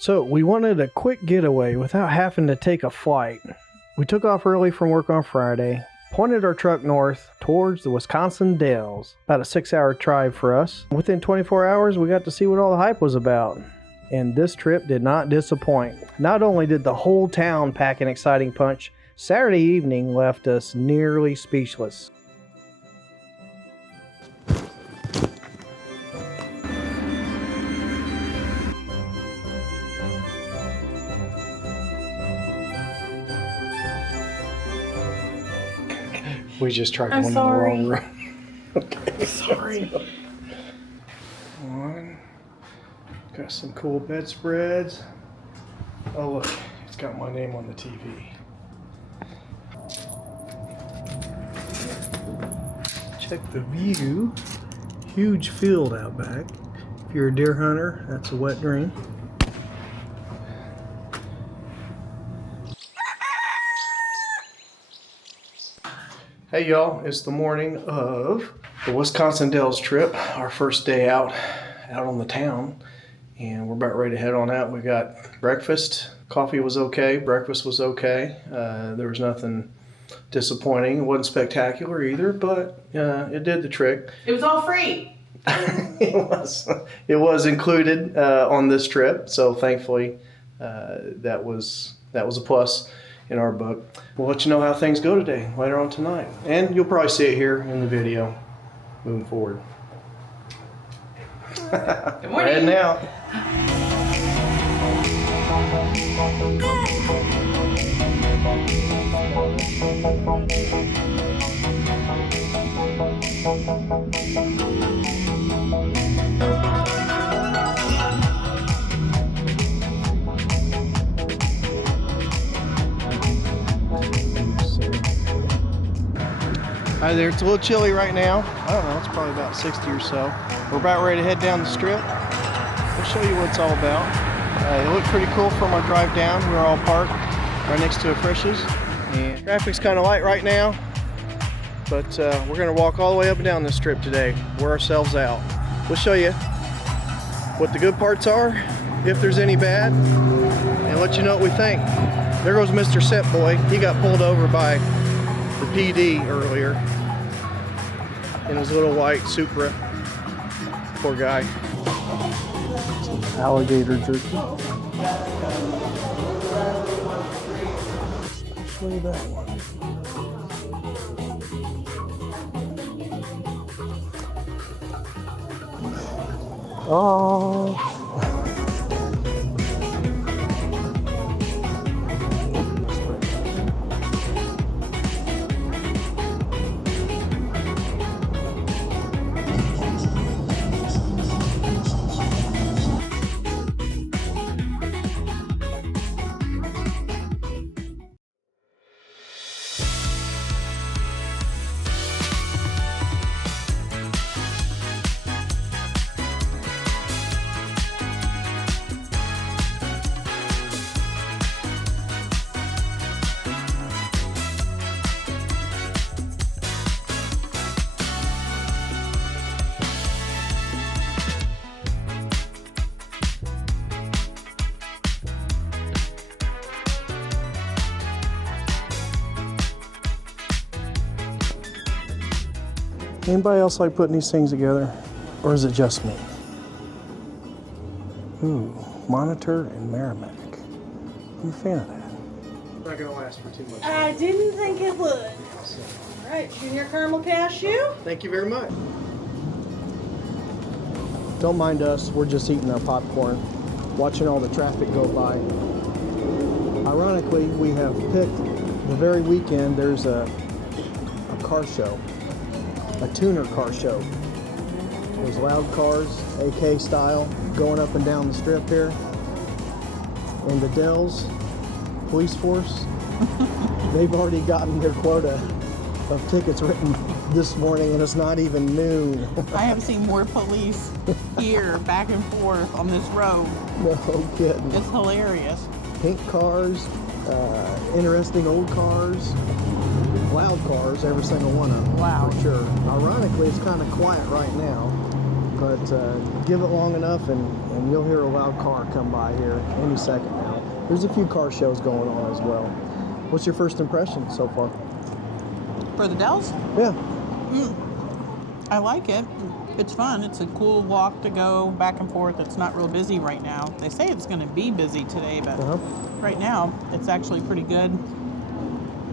So we wanted a quick getaway without having to take a flight. We took off early from work on Friday, pointed our truck north towards the Wisconsin Dells. About a 6-hour drive for us. Within 24 hours, we got to see what all the hype was about. And this trip did not disappoint. Not only did the whole town pack an exciting punch, Saturday evening left us nearly speechless. We just tried going in the wrong room. Okay. Sorry. One. Got some cool bedspreads. Oh look, it's got my name on the TV. Check the view. Huge field out back. If you're a deer hunter, that's a wet dream. Hey y'all, it's the morning of the Wisconsin Dells trip, our first day out on the town, and we're about ready to head on out. We got breakfast. Coffee was okay, breakfast was okay. There was nothing disappointing. It wasn't spectacular either, but it did the trick. It was all free. It was included on this trip, so thankfully that was a plus in our book. We'll let you know how things go today, later on tonight. And you'll probably see it here in the video moving forward. Good morning. We're heading out. Hi there, it's a little chilly right now. I don't know, it's probably about 60 or so. We're about ready to head down the strip. We'll show you what it's all about. It looked pretty cool from our drive down. We were all parked right next to a Frisch's. And traffic's kind of light right now, but we're gonna walk all the way up and down this strip today, wear ourselves out. We'll show you what the good parts are, if there's any bad, and let you know what we think. There goes Mr. Set Boy. He got pulled over by the PD earlier in his little white Supra. Poor guy. Some alligator jerky. Especially that one. Oh. Anybody else like putting these things together? Or is it just me? Ooh, Monitor and Merrimack. I'm a fan of that. Not gonna last for too much. I didn't think it would. All right, Junior Caramel Cashew. Thank you very much. Don't mind us, we're just eating our popcorn, watching all the traffic go by. Ironically, we have picked the very weekend there's a car show. A tuner car show. There's loud cars, AK style, going up and down the strip here. And the Dells police force, they've already gotten their quota of tickets written this morning, and it's not even noon. I have seen more police here back and forth on this road. No kidding. It's hilarious. Pink cars, interesting old cars. Loud cars, every single one of them. Wow. For sure. Ironically, it's kind of quiet right now. but give it long enough and you'll hear a loud car come by here any second now. There's a few car shows going on as well. What's your first impression so far? For the Dells? Yeah. I like it. It's fun. It's a cool walk to go back and forth. It's not real busy right now. They say it's going to be busy today, but right now it's actually pretty good.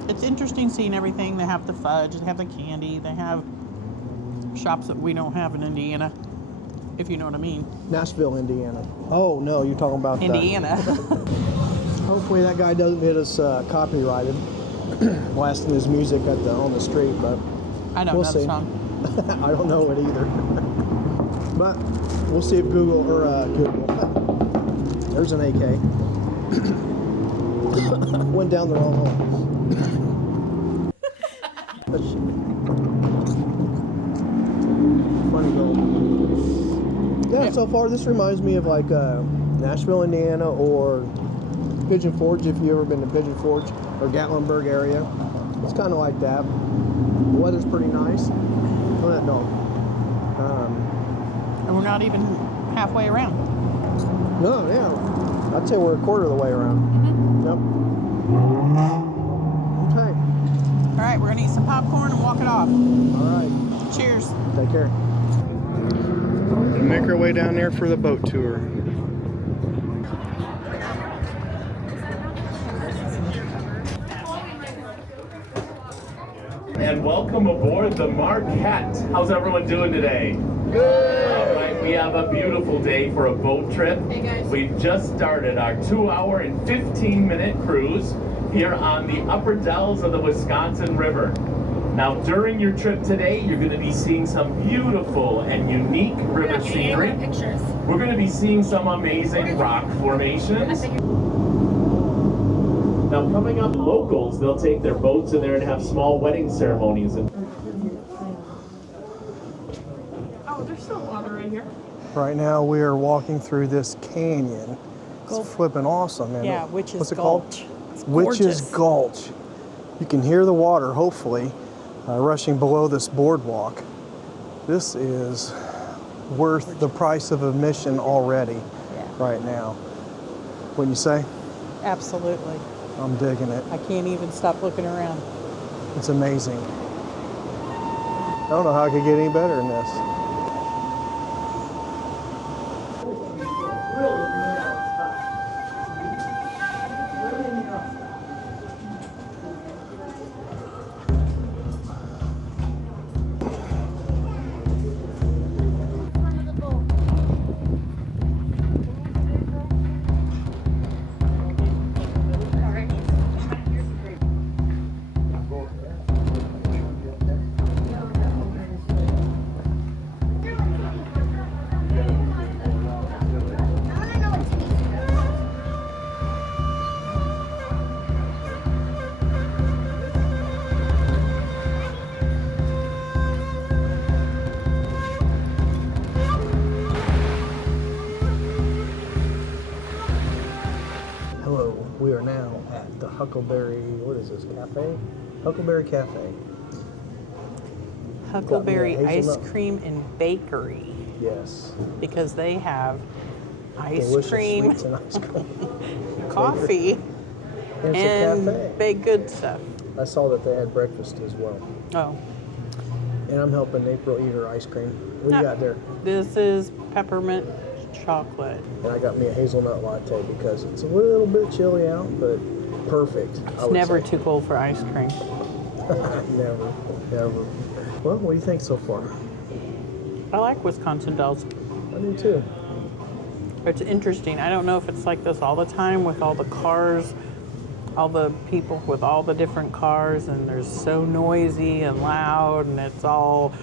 It's interesting seeing everything. They have the fudge, they have the candy, they have shops that we don't have in Indiana, if you know what I mean. Nashville, Indiana. Oh, no, you're talking about Indiana. Hopefully that guy doesn't get us copyrighted blasting his music on the street, but I don't know the song. I don't know it either. But we'll see if Google. There's an AK. Went down the wrong hole. Funny girl. Yeah, so far this reminds me of like Nashville, Indiana, or Pigeon Forge, if you've ever been to Pigeon Forge, or Gatlinburg area. It's kind of like that. The weather's pretty nice. Oh, that dog. And we're not even halfway around. No, yeah. I'd say we're a quarter of the way around. Yep. Okay. All right, we're going to eat some popcorn and walk it off. All right. Cheers. Take care. We'll make our way down there for the boat tour. And welcome aboard the Marquette. How's everyone doing today? Good. All right, we have a beautiful day for a boat trip. Hey guys. We've just started our 2-hour and 15-minute cruise here on the upper dells of the Wisconsin River. Now, during your trip today, you're going to be seeing some beautiful and unique river scenery. We're going to be seeing some amazing rock formations. Now, coming up, locals, they'll take their boats in there and have small wedding ceremonies. Oh, there's still water right here. Right now we are walking through this canyon. It's flipping awesome, man. Yeah, Witch's What's it Gulch. called? It's Witch's gorgeous. Gulch. You can hear the water, hopefully, rushing below this boardwalk. This is worth the price of admission already right now. Wouldn't you say? Absolutely. I'm digging it. I can't even stop looking around. It's amazing. I don't know how I could get any better than this. We are now at the Huckleberry, what is this, cafe? Huckleberry Cafe. Huckleberry Got me a Ice hazelnut. Cream and Bakery, Yes. because they have ice Delicious cream, sweets and ice cream. coffee, And it's a and cafe. baked good stuff. I saw that they had breakfast as well. Oh, And I'm helping April eat her ice cream. What do you got there? this is peppermint chocolate. And I got me a hazelnut latte because it's a little bit chilly out, but perfect. It's never too cold for ice cream. Never, never. Well, what do you think so far? I like Wisconsin Dells. I do too. It's interesting. I don't know if it's like this all the time with all the cars, all the people with all the different cars, and they're so noisy and loud, and it's all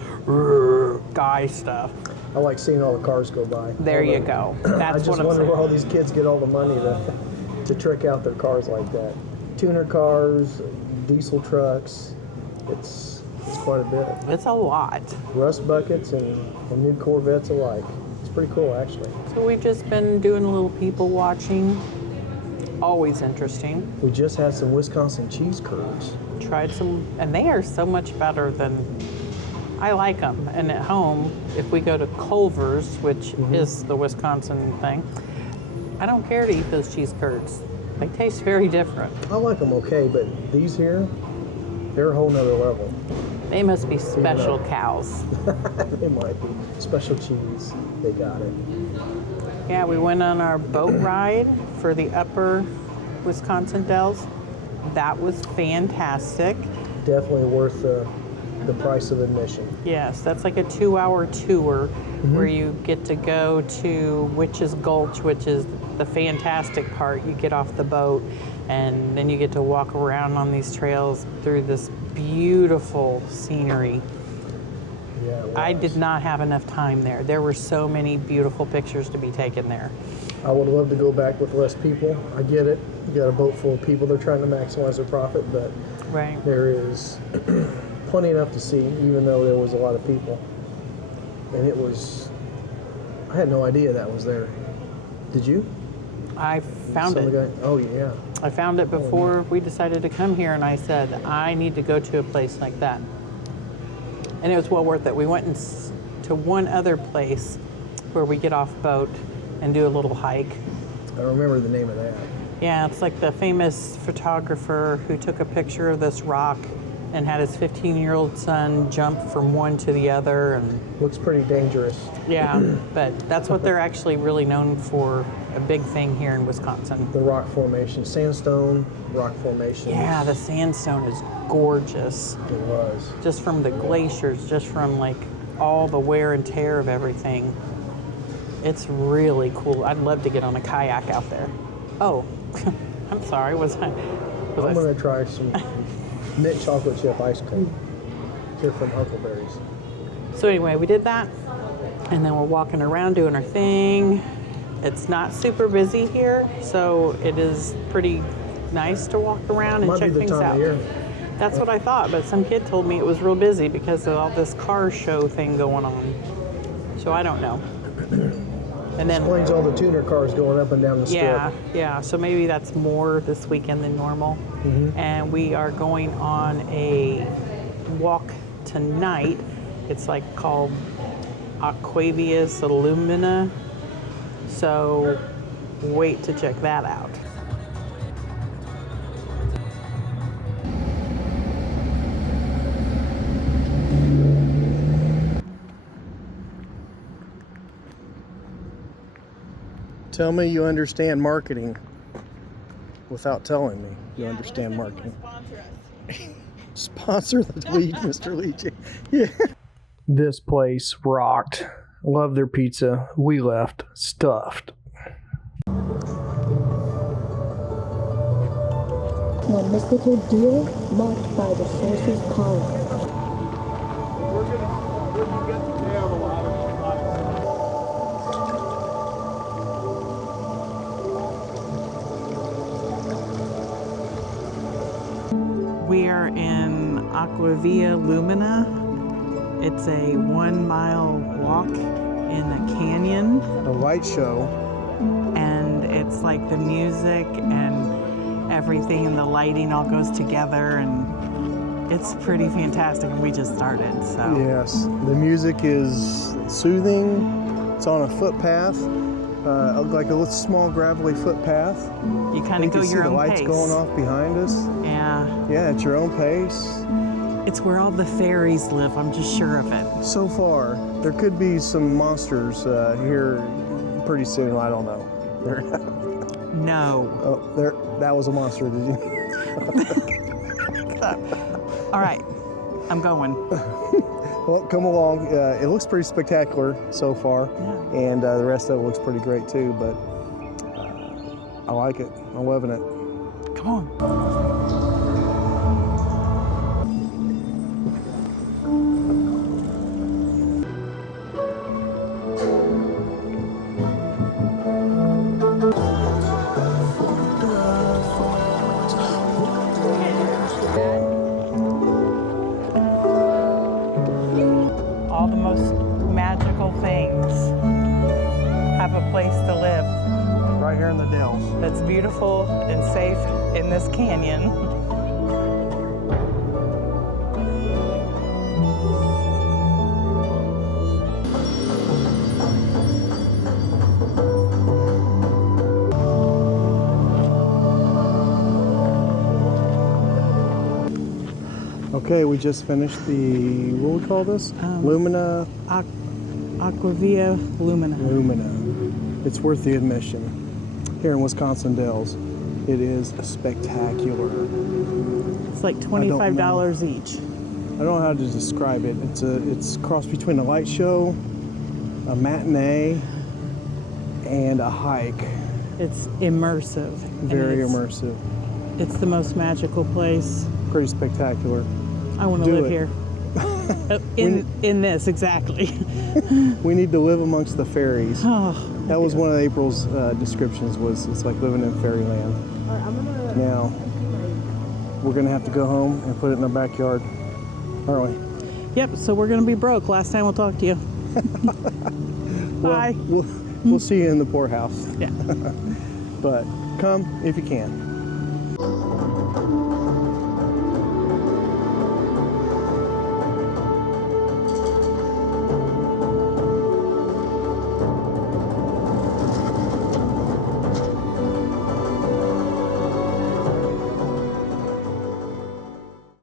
guy stuff. I like seeing all the cars go by. There you go. I That's just what I'm wonder saying. where all these kids get all the money to trick out their cars like that. Tuner cars, diesel trucks. It's quite a bit. It's a lot. Rust buckets and new Corvettes alike. It's pretty cool, actually. So we've just been doing a little people watching. Always interesting. We just had some Wisconsin cheese curds. Tried some, and they are so much better than I like them. And at home, if we go to Culver's, which is the Wisconsin thing, I don't care to eat those cheese curds. They taste very different. I like them okay, but these here, they're a whole nother level. They must be special cows. They might be. Special cheese. They got it. Yeah, we went on our boat ride for the upper Wisconsin Dells. That was fantastic. Definitely worth the price of admission. Yes, that's like a 2-hour tour where you get to go to Witch's Gulch, which is the fantastic part. You get off the boat and then you get to walk around on these trails through this beautiful scenery. Yeah, I did not have enough time there. There were so many beautiful pictures to be taken there. I would love to go back with less people. I get it. You got a boat full of people. They're trying to maximize their profit, but Right. there is plenty enough to see, even though there was a lot of people. And it was, I had no idea that was there. Did you? I found Some it. guy, oh, yeah. I found it before we decided to come here, and I said, I need to go to a place like that. And it was well worth it. We went to one other place where we get off boat and do a little hike. I remember the name of that. Yeah, it's like the famous photographer who took a picture of this rock and had his 15-year-old son jump from one to the other. And Looks pretty dangerous. yeah, but that's what they're actually really known for, a big thing here in Wisconsin. The rock formation, sandstone, rock formation. Yeah, the sandstone is gorgeous. It was. Just from the glaciers, just from like all the wear and tear of everything. It's really cool. I'd love to get on a kayak out there. Oh, I'm sorry, was I? I'm going to try some mint chocolate chip ice cream here from Huckleberry's. So anyway, we did that, and then we're walking around doing our thing. It's not super busy here, so it is pretty nice to walk around and Might check be the things time out. of year. That's what I thought, but some kid told me it was real busy because of all this car show thing going on. So I don't know. And then Explains all the tuner cars going up and down the strip. yeah. So maybe that's more this weekend than normal. And we are going on a walk tonight. It's like called Aquavius Illumina. So wait to check that out. Tell me you understand marketing without telling me you understand marketing. Sponsor the lead, Mr. Leach. Yeah. This place rocked. Love their pizza. We left stuffed. One mystical deer marked by the source's power. We are in Aquavia Lumina. It's a 1-mile walk in a canyon, A light show. and it's like the music and everything and the lighting all goes together, and it's pretty fantastic. And we just started, so Yes. The music is soothing. It's on a footpath. Like a little small gravelly footpath. you kind of go You see your the own lights pace. going off behind us. Yeah, Yeah, at your own pace. it's where all the fairies live. I'm just sure of it. So far, there could be some monsters here pretty soon. I don't know. No. Oh, there. That was a monster. Did you? All right, I'm going. Well, come along. It looks pretty spectacular so far, and the rest of it looks pretty great too. But I like it. I'm loving it. Come on. All the most magical things have a place to live Right here in the Dells. that's beautiful and safe in this canyon. Okay, we just finished the, what do we call this? Lumina. Aquavia Lumina. Lumina. It's worth the admission. Here in Wisconsin Dells, it is spectacular. It's like $25 each. I don't know how to describe it. It's a cross between a light show, a matinee, and a hike. It's immersive. Very immersive. It's the most magical place. Pretty spectacular. I want to Do live it. here. in this, exactly. We need to live amongst the fairies. Oh, That was one of April's descriptions, was it's like living in fairyland. Now, we're going to have to go home and put it in our backyard, aren't we? Yep, so we're going to be broke. Last time we'll talk to you. Bye. We'll see you in the poorhouse. Yeah. But come if you can.